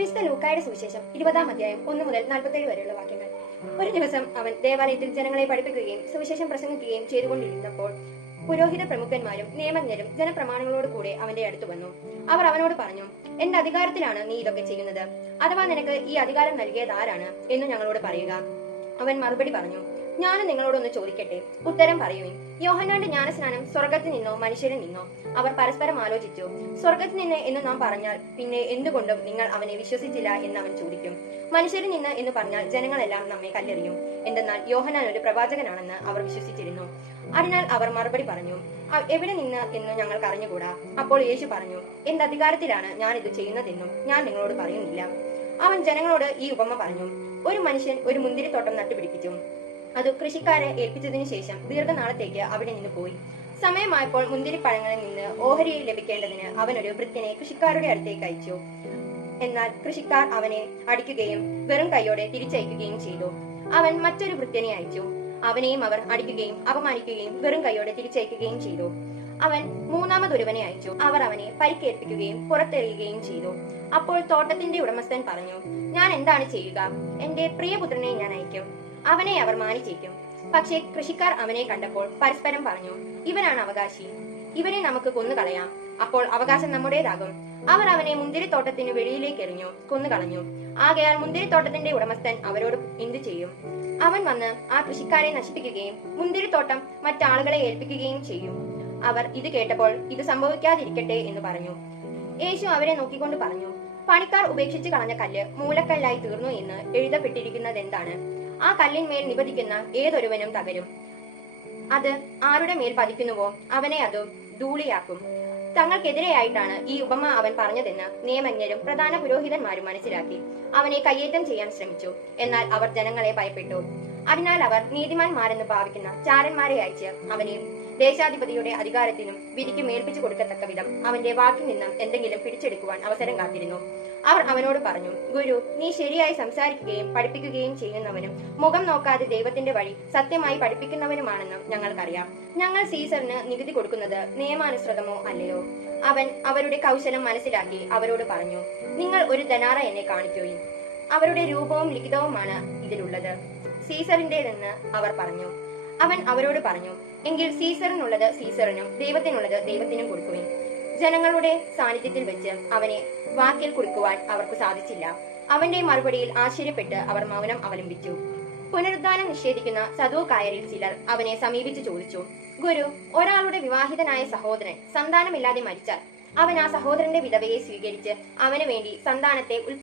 വിശുദ്ധ ലൂക്കായുടെ സുവിശേഷം 20-ാം അധ്യായം 1 മുതൽ 47 വരെയുള്ള വാക്യങ്ങൾ. ഒരു ദിവസം അവൻ ദേവാലയത്തിൽ ജനങ്ങളെ പഠിപ്പിക്കുകയും സുവിശേഷം പ്രസംഗിക്കുകയും ചെയ്തുകൊണ്ടിരുന്നപ്പോൾ പുരോഹിത പ്രമുഖന്മാരും നിയമജ്ഞരും ജനപ്രമാണികളോട് കൂടെ അവന്റെ അടുത്ത് വന്നു. അവർ അവനോട് പറഞ്ഞു, എന്റെ അധികാരത്തിലാണ് നീ ഇതൊക്കെ ചെയ്യുന്നത്? അഥവാ നിനക്ക് ഈ അധികാരം നൽകിയത് ആരാണ് എന്ന് ഞങ്ങളോട് പറയുക. അവൻ മറുപടി പറഞ്ഞു, ഞാനും നിങ്ങളോടൊന്ന് ചോദിക്കട്ടെ, ഉത്തരം പറയുവിൻ. യോഹന്നാന്റെ ജ്ഞാനസ്നാനം സ്വർഗത്തിൽ നിന്നോ മനുഷ്യരിൽ നിന്നോ? അവർ പരസ്പരം ആലോചിച്ചു. സ്വർഗത്തിൽ നിന്ന് എന്ന് നാം പറഞ്ഞാൽ പിന്നെ എന്തുകൊണ്ടും നിങ്ങൾ അവനെ വിശ്വസിച്ചില്ല എന്ന് അവൻ ചോദിക്കും. മനുഷ്യരിൽ നിന്ന് എന്ന് പറഞ്ഞാൽ ജനങ്ങളെല്ലാം നമ്മെ കല്ലെറിയും. എന്തെന്നാൽ യോഹന്നാൻ ഒരു പ്രവാചകനാണെന്ന് അവർ വിശ്വസിച്ചിരുന്നു. അതിനാൽ അവർ മറുപടി പറഞ്ഞു, എവിടെ നിന്ന് എന്ന് ഞങ്ങൾക്ക് അറിഞ്ഞുകൂടാ. അപ്പോൾ യേശു പറഞ്ഞു, എന്റെ അധികാരത്തിലാണ് ഞാൻ ഇത് ചെയ്യുന്നതെന്നും ഞാൻ നിങ്ങളോട് പറയുന്നില്ല. അവൻ ജനങ്ങളോട് ഈ ഉപമ പറഞ്ഞു. ഒരു മനുഷ്യൻ ഒരു മുന്തിരിത്തോട്ടം നട്ടുപിടിപ്പിച്ചു. അത് കൃഷിക്കാരെ ഏൽപ്പിച്ചതിനു ശേഷം ദീർഘനാളത്തേക്ക് അവിടെ നിന്ന് പോയി. സമയമായപ്പോൾ മുന്തിരിപ്പഴങ്ങളിൽ നിന്ന് ഓഹരി ലഭിക്കേണ്ടതിന് അവനൊരു ഭൃത്യനെ കൃഷിക്കാരുടെ അടുത്തേക്ക് അയച്ചു. എന്നാൽ കൃഷിക്കാർ അവനെ അടിക്കുകയും വെറും കൈയോടെ തിരിച്ചയക്കുകയും ചെയ്തു. അവൻ മറ്റൊരു ഭൃത്യനെ അയച്ചു. അവനെയും അവർ അടിക്കുകയും അപമാനിക്കുകയും വെറും കൈയോടെ തിരിച്ചയക്കുകയും ചെയ്തു. അവൻ മൂന്നാമതൊരുവനെ അയച്ചു. അവർ അവനെ പരിക്കേൽപ്പിക്കുകയും പുറത്തെറിയുകയും ചെയ്തു. അപ്പോൾ തോട്ടത്തിന്റെ ഉടമസ്ഥൻ പറഞ്ഞു, ഞാൻ എന്താണ് ചെയ്യുക? എന്റെ പ്രിയപുത്രനെ ഞാൻ അയക്കും, അവനെ അവർ മാനിച്ചേക്കും. പക്ഷേ കൃഷിക്കാർ അവനെ കണ്ടപ്പോൾ പരസ്പരം പറഞ്ഞു, ഇവനാണ് അവകാശി, ഇവനെ നമുക്ക് കൊന്നുകളയാം, അപ്പോൾ അവകാശം നമ്മുടേതാകും. അവർ അവനെ മുന്തിരിത്തോട്ടത്തിന് വെളിയിലേക്ക് എറിഞ്ഞു കൊന്നുകളഞ്ഞു. ആകയാൽ മുന്തിരിത്തോട്ടത്തിന്റെ ഉടമസ്ഥൻ അവരോട് എന്തു ചെയ്യും? അവൻ വന്ന് ആ കൃഷിക്കാരെ നശിപ്പിക്കുകയും മുന്തിരിത്തോട്ടം മറ്റാളുകളെ ഏൽപ്പിക്കുകയും ചെയ്യും. അവർ ഇത് കേട്ടപ്പോൾ ഇത് സംഭവിക്കാതിരിക്കട്ടെ എന്ന് പറഞ്ഞു. യേശു അവരെ നോക്കിക്കൊണ്ട് പറഞ്ഞു, പണിക്കാർ ഉപേക്ഷിച്ച് കളഞ്ഞ കല്ല് മൂലക്കല്ലായി തീർന്നു എന്ന് എഴുതപ്പെട്ടിരിക്കുന്നതെന്താണ്? ആ കല്ലിന്മേൽ നിപതിക്കുന്ന ഏതൊരുവനും തകരും. അത് ആരുടെ മേൽ പതിക്കുന്നുവോ അവനെ അത് ധൂളിയാക്കും. തങ്ങൾക്കെതിരെയായിട്ടാണ് ഈ ഉപമ അവൻ പറഞ്ഞതെന്ന് നിയമജ്ഞരും പ്രധാന പുരോഹിതന്മാരും മനസ്സിലാക്കി അവനെ കയ്യേറ്റം ചെയ്യാൻ ശ്രമിച്ചു. എന്നാൽ അവർ ജനങ്ങളെ ഭയപ്പെട്ടു. അതിനാൽ അവർ നീതിമാന്മാരെന്ന് ഭാവിക്കുന്ന ചാരന്മാരെ അയച്ച് അവനെ ദേശാധിപതിയുടെ അധികാരത്തിനും വിധിക്കും ഏൽപ്പിച്ചു കൊടുക്കത്തക്ക വിധം അവന്റെ വാക്കിൽ നിന്നും എന്തെങ്കിലും പിടിച്ചെടുക്കുവാൻ അവസരം കാത്തിരുന്നു. അവർ അവനോട് പറഞ്ഞു, ഗുരു, നീ ശരിയായി സംസാരിക്കുകയും പഠിപ്പിക്കുകയും ചെയ്യുന്നവനും മുഖം നോക്കാതെ ദൈവത്തിന്റെ വഴി സത്യമായി പഠിപ്പിക്കുന്നവനുമാണെന്നും ഞങ്ങൾക്കറിയാം. ഞങ്ങൾ സീസറിന് നികുതി കൊടുക്കുന്നത് നിയമാനുസൃതമോ അല്ലയോ? അവൻ അവരുടെ കൗശലം മനസ്സിലാക്കി അവരോട് പറഞ്ഞു, നിങ്ങൾ ഒരു ധനാറ എന്നെ കാണിക്കുകയും. അവരുടെ രൂപവും ലിഖിതവുമാണ് ഇതിലുള്ളത്. സീസറിന്റേതെന്ന് അവർ പറഞ്ഞു. അവൻ അവരോട് പറഞ്ഞു, എങ്കിൽ സീസറിനുള്ളത് സീസറിനും ദൈവത്തിനുള്ളത് ദൈവത്തിനും കൊടുക്കുവിൻ. ജനങ്ങളുടെ സാന്നിധ്യത്തിൽ വെച്ച് അവനെ വാക്കിൽ കുറിക്കുവാൻ അവർക്ക് സാധിച്ചില്ല. അവന്റെ മറുപടിയിൽ ആശ്ചര്യപ്പെട്ട് അവർ മൗനം അവലംബിച്ചു. പുനരുദ്ധാനം നിഷേധിക്കുന്ന സദൂക്കായരിൽ ചിലർ അവനെ സമീപിച്ചു ചോദിച്ചു, ഗുരു, ഒരാളുടെ വിവാഹിതനായ സഹോദരൻ സന്താനമില്ലാതെ മരിച്ചാൽ അവൻ ആ സഹോദരന്റെ വിധവയെ സ്വീകരിച്ച് അവന് വേണ്ടി സന്താനത്തെ